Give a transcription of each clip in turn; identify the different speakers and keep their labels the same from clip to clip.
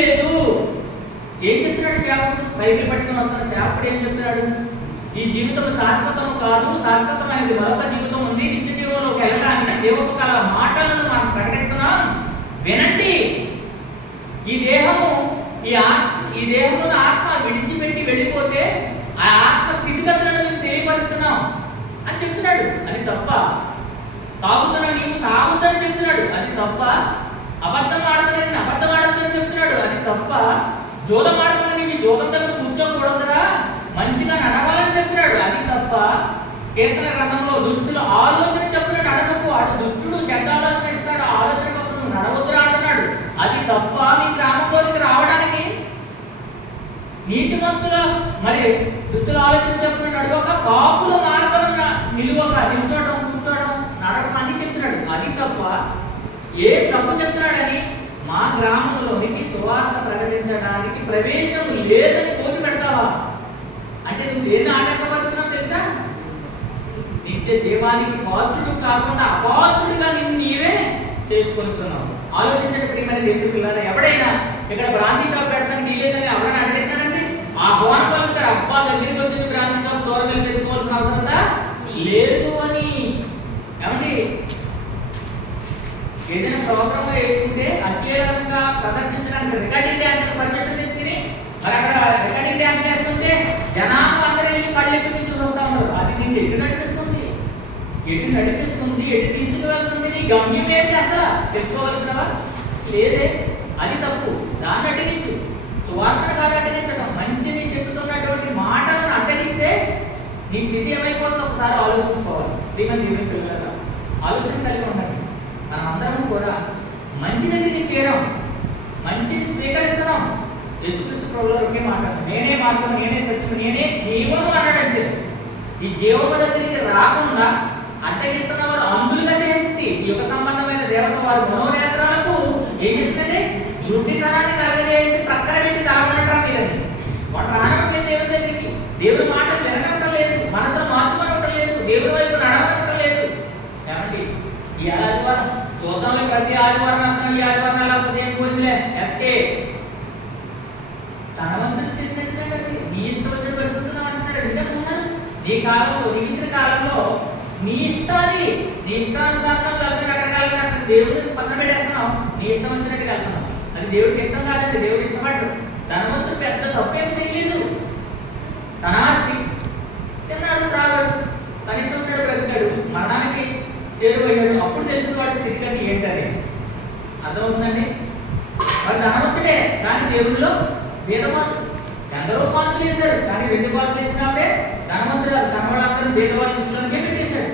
Speaker 1: లేదు. ఏం చెప్తున్నాడు సేవకుడు బైబిల్ పట్టుకుని వస్తున్న సేవకుడు ఏం చెప్తున్నాడు? ఈ జీవితం శాశ్వతం కాదు. శాశ్వతమైనది మరొక జీవితం ఉంది. నిత్య జీవంలోకి వెళ్ళడానికి దేవుడు గల మాటలను మనం ప్రకటిస్తున్నాం. వినండి. ఈ దేహము ఈ ఆత్మ ఈ దేహంలో ఆత్మ విడిచిపెట్టి వెళ్ళిపోతే ఆ ఆత్మ స్థితిగతులను మేము తెలియపరుస్తున్నాం అని చెప్తున్నాడు. అది తప్ప తాగుతున్న నీవు తాగుద్దని చెప్తున్నాడు. అది తప్ప అబద్ధం ఆడుతున్న అబద్ధం ఆడద్దని చెప్తున్నాడు అది తప్ప జోదం ఆడుతున్న నీవు జోదం దగ్గర కూర్చోకూడదురా మంచిగా నడవాలని చెప్తున్నాడు అది తప్ప కీర్తన గ్రంథంలో దుష్టుల ఆలోచన చెప్పిన నడవకు అటు దుష్టుడు చెడ్డ ఆలోచన ఇస్తాడు ఆలోచన పక్కన నడవద్దురా అంటున్నాడు. అది తప్ప మీ గ్రామంలోకి రావడానికి నీతిమంతుల మరి దుస్తుల ఆలోచన చెప్పిన నడువక పాపుల మార్గం నిలువక నిల్చోవడం కూర్చోవడం నడవడం అని చెప్తున్నాడు అది తప్ప ఏ తప్పు చెప్తున్నాడని మా గ్రామంలోనికి సువార్త ప్రకటించడానికి ప్రవేశం లేదని పోటీ పెడతావా? అంటే నువ్వు దేన్ని ఆటంకపరుస్తున్నావు తెలుసా? నిత్య జీవానికి పాత్రుడు కాకుండా అపాత్రుడిగా నిన్ను నీవే చేసుకొనిచున్నావు ఆలోచించండి ప్రియమైన దేవుడి పిల్లలు ఎవడైనా ఇక్కడ బ్రాంతి చౌక్ పెడతాను వీలేదని ఎవరైనా అడిగేస్తాడండి ఆ హోన పలుకుతారు అబ్బా దగ్గరికి వచ్చిన బ్రాంతి చౌక్ దూరం వెళ్ళి తెచ్చుకోవాల్సిన అవసరం లేదు. ప్రదర్శించడానికి రికార్డింగ్ డ్యాన్స్ పర్మిషన్ తెచ్చుకుని మరి అక్కడ రికార్డింగ్ డ్యాన్స్ చేస్తుంటే జనాలు అందరూ వెళ్ళి కళ్ళెప్పి నుంచి చూస్తా ఉన్నారు. అది నేను ఎటు నడిపిస్తుంది? ఎటు నడిపిస్తుంది? ఎటు తీసుకువెళ్తుంది? నీ గమ్యం ఏంటి అసలు? తెలుసుకోవాల్సినవా లేదే. అది తప్పు. దాన్ని అడ్డగించు. సువార్తను కాదు అడ్డగించడం మంచిని చెబుతున్నటువంటి మాటలను అడ్డగిస్తే నీ స్థితి ఏమైపోతుందో ఒకసారి ఆలోచించుకోవాలి. శ్రీమతి దేవుని పిల్లల ఆలోచన కలిగి ఉండండి. మనం అందరం కూడా మంచి దగ్గరికి చేరాం మంచిని స్వీకరిస్తున్నాం యేసుక్రీస్తు ప్రభువులో ఒకే మాట నేనే మార్గం నేనే సత్యం నేనే జీవము అనడం ఈ జీవము దగ్గరికి రాకుండా అడ్డగిస్తున్న వారు అందులుగా చేస్తుంది ఈ యొక్క సంబంధమైన దేవత వారు మనోనేత్రాలకు ఏం చేస్తుందంటే గుడ్డితనాన్ని కలగజేసి ప్రక్కన పెట్టి తాగమంటారు లేదని వాడు రానట్లేదు దేవుని దగ్గరికి. దేవుడి మాటలు వినడం లేదు. మనసు మార్చుకోవడం లేదు. దేవుడి వైపు నడవడం లేదు. కాబట్టి ఈ ఆదివారం చూద్దాం ప్రతి ఆదివారం అంటున్నాం ఈ ఆదివారం అలా ఉదయం పోయిందిలే? ఎస్కే ధనవంతులు చేసినట్టుగా అది నీ ఇష్టం వచ్చిన పెరుగుతున్నాం అంటున్నాడు ఎందుకంటే ఉన్నారు నీ కాలంలో నీ ఇచ్చిన కాలంలో నీ ఇష్టం నీ ఇష్టానుసారంగా వెళ్తున్న రకరకాలుగా అక్కడ దేవుడిని పక్కన పెట్టేస్తున్నాం నీ ఇష్టం వచ్చినట్టుగా వెళ్తున్నాం. అది దేవుడికి ఇష్టం కాదండి దేవుడు ఇష్టపడ్డు. ధనవంతుడు పెద్ద తప్పేం చేయలేదు. తన ఆస్తి తిన్నాడు త్రాగాడు తన ఇష్టం ఉన్నాడు బ్రతికాడు మరణానికి చేరువయ్యాడు. అప్పుడు తెలిసిన వాడి స్థితిగతి ఏంటని అర్థమవుతుందండి? వాడు ధనవంతుడే కానీ దేవుల్లో వేదమాలు ఎందరో పాటలు వేశారు కానీ వెండి పాటలు వేసినప్పుడే ధనవంతుడు కాదు. తన వాళ్ళందరూ భేదవాళ్ళ దృష్టిలోనికే పెట్టేశాడు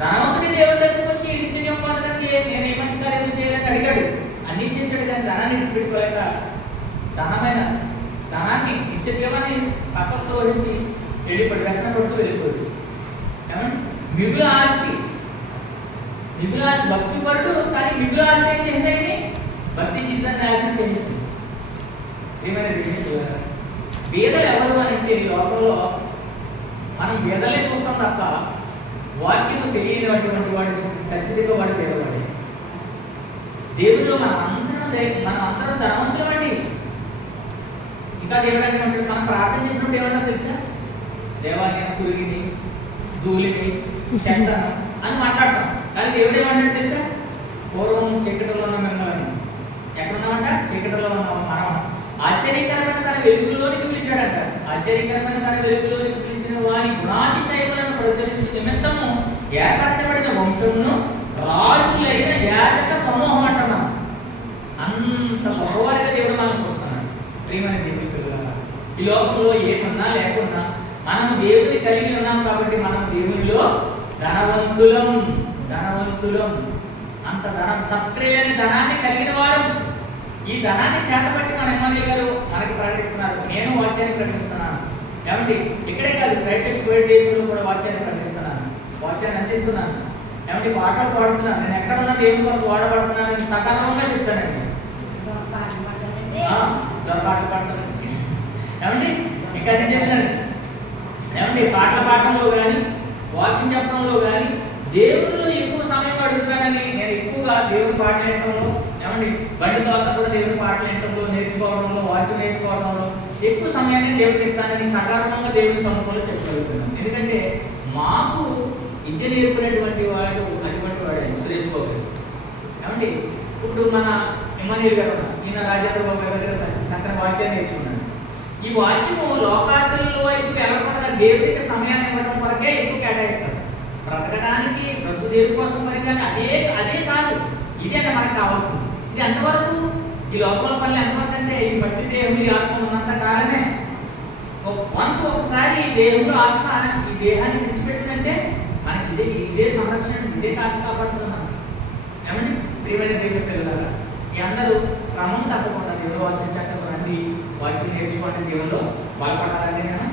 Speaker 1: ధనవంతుడి దేవుడి దగ్గరికి వచ్చి ఇది చెయ్యం నేను ఏ మంచి కార్యం చేయాలని అడిగాడు. అన్నీ చేశాడు కానీ ధనాన్ని ఇచ్చిపెట్టుకోలేక ధనమైన ధనాన్ని నిత్య జీవాన్ని పక్కకు త్రోసేసి వెళ్ళిపోయి వ్యసన పడుతూ వెళ్ళిపోయాడు. ఏమండి? మిగుల ఆస్తి. మిగుల ఆస్తి. భక్తి పరుడు కానీ మిగుల ఆస్తి ఏం చేసింది భక్తి జీవితాన్ని నాశనం చేస్తుంది ఏమైనా దేవుని ఎవరు అని అంటే లోకంలో మనం బీదలే చూస్తాం తప్ప వాక్యము తెలియనటువంటి వాడి గురించి ఖచ్చితంగా వాడు పేదవాడే దేవుడిలో మనం అందరం మనం అందరం ధనవంతులు అండి ఇంకా దేవుడు అంటే మనం ప్రార్థన చేసినప్పుడు ఏమన్నా తెలుసా? దేవాలయం పురిగిని ధూళిని చెత్తను అని మాట్లాడతాం. కానీ దేవుడు ఏమన్నాడు తెలుసా? పూర్వం చీకటిలో ఉన్న మిమ్మల్ని ఎక్కడున్నామంట? చీకటిలో ఉన్నాం మనం. ఆశ్చర్యకరమైన తన వెలుగులోనికి పిలిచాడంట. ఆశ్చర్యకరమైన తన వెలుగులో ఏర్పరచబడిన వంశమును రాజులైన యాజక సమూహం అంటున్నాం. అంత గొప్పవారిగా దేవుడు మనం చూస్తున్నాడు. ప్రియమైన దేవుడి పిల్లల ఈ లోకంలో ఏమన్నా లేకున్నా మనం దేవుని కలిగి ఉన్నాం కాబట్టి మనం దేవునిలో ధనవంతులం ధనవంతులం. అంత ధనం సక్రియని ధనాన్ని కలిగిన వారు. ఈ ధనాన్ని చేతబట్టి మన ఎమ్మెల్యే గారు మనకి ప్రకటిస్తున్నారు. నేను వాక్యాన్ని ప్రకటిస్తున్నాను. ఏమండి? ఇక్కడే కాదు క్రైస్ట్ స్టూడెంట్ డేస్లో కూడా వాక్యాన్ని వాక్యాన్ని అందిస్తున్నాను. ఏమండి పాటలు పాడుతున్నాను. నేను ఎక్కడున్నా దేవుని కొరకు వాడబడుతున్నానని సకాలంగా చెప్తానండి. పాటలు ఏమండి ఇంకా నేను చెప్పాను ఏమండి పాటలు పాడటంలో కానీ వాక్యం చెప్పడంలో కానీ దేవుళ్ళు ఎక్కువ సమయం అడుగుతున్నానని నేను ఎక్కువగా దేవుని పాట వినడంలో ఏమండి బండి తర్వాత కూడా దేవుని పాటలు వినడంలో నేర్చుకోవడంలో వాక్యం నేర్చుకోవడంలో ఎక్కువ సమయాన్ని దేవుడికి ఇస్తానని సకారణంగా దేవుని సముఖంలో చెప్పగలుగుతున్నాం ఎందుకంటే మాకు విద్య నేర్పినటువంటి వాడు అటువంటి వాడు ఆయన సురేష్ బాబు గారు. ఏమండి? ఇప్పుడు మన ఇమ్మనీయులు గారు ఈయన రాజేంద్ర బాబు గారి దగ్గర చక్కని వాక్యాన్ని నేర్చుకున్నాడు. ఈ వాక్యము లోకాశల్లో ఇప్పుడు వెళ్ళకుండా దేవుడికి సమయాన్ని ఇవ్వడం కొరకే ఎక్కువ కేటాయిస్తారు బ్రతకడానికి బ్రతుకు దేవుడి కోసం మరి కానీ అదే అదే కాదు. ఇదే అంటే మనకు కావాల్సింది? ఇది ఎంతవరకు? ఈ లోపల పనులు ఎంతవరకు అంటే ఈ భక్తి దేవుడి ఆత్మ ఉన్నంత కాలమే. మనసు ఒకసారి ఈ దేవుడు ఆత్మ ఈ దేహాన్ని విడిచిపెట్టిందంటే మనకి ఇదే ఇదే సంరక్షణ ఇదే కాసు కాపాడుతుంది మనం ఏమండి? ప్రియమైన దేవుడి పిల్లలారా ఈ అందరూ క్రమం తప్పకుండా దేవుడు వాక్యం చక్కగా రండి వాటిని నేర్చుకోండి దేవుళ్ళు బలపడాలని నేను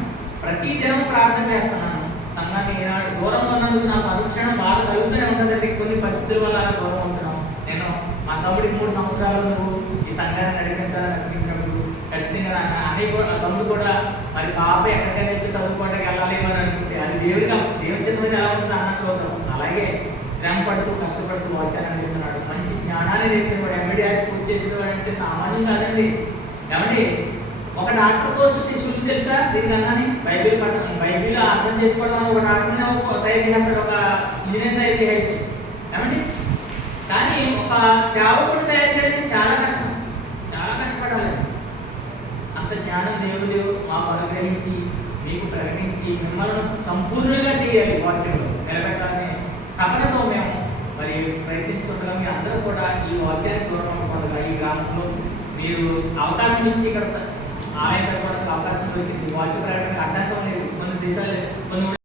Speaker 1: ప్రతి దినం ప్రార్థన చేస్తున్నాను. సంఘాన్ని ఈనాడు దూరంగా ఉన్నందుకు నాకు అనుక్షణం బాగా కలుగుతూనే ఉంటుందండి. కొన్ని పరిస్థితుల వల్ల అలా దూరం ఉంటున్నాం. నేను మా తమ్ముడికి మూడు సంవత్సరాలు నువ్వు ఈ సంఘాన్ని నడిపించాలని అన్నయ్య కూడా నా తమ్ముడు కూడా మరి పాప ఎక్కడికైనా వెళ్ళి చదువుకోవడానికి వెళ్ళాలి అని అనుకుంటే అది దేవుడిగా దేవుడి చిత్రమైన ఎలా ఉంటుందో అన్న చూద్దాం. అలాగే శ్రమ పడుతూ కష్టపడుతూ వాక్యాన్ని అందిస్తున్నాడు. మంచి జ్ఞానాన్ని నేర్చేవాడు. ఎంబీడీఎస్ పూర్తి చేసేవాడు అంటే సామాన్యం కాదండి. ఏమండి? ఒక డాక్టర్ కోర్సు శిష్యులు తెలుసా? దీనికి అన్నాని? బైబిల్ పట్టణం బైబిల్ అర్థం చేసుకోవడం ఒక డాక్టర్నే ఒక తయారు చేస్తాడు ఒక ఇంజనీర్ తయారు చేయొచ్చు ఏమండి? కానీ ఒక సేవకుడు తయారు చేయడానికి చాలా కష్టం. అంత జ్ఞానం దేవుడు మాకు అనుగ్రహించి మీకు ప్రకటించి మిమ్మల్ని సంపూర్ణంగా చేయాలి వాక్యంలో. నిలబెట్టాలని తపనతో మేము మరి ప్రయత్నిస్తుండగా మీ అందరూ కూడా ఈ వాక్యానికి దూరం అవ్వకుండా ఈ గ్రామంలో మీరు అవకాశం ఇచ్చి ఇక్కడ ఆలయం కూడా అవకాశం దొరికింది. వాక్య ప్రకటన అడ్డంకం లేదు. కొన్ని దేశాలు కొన్ని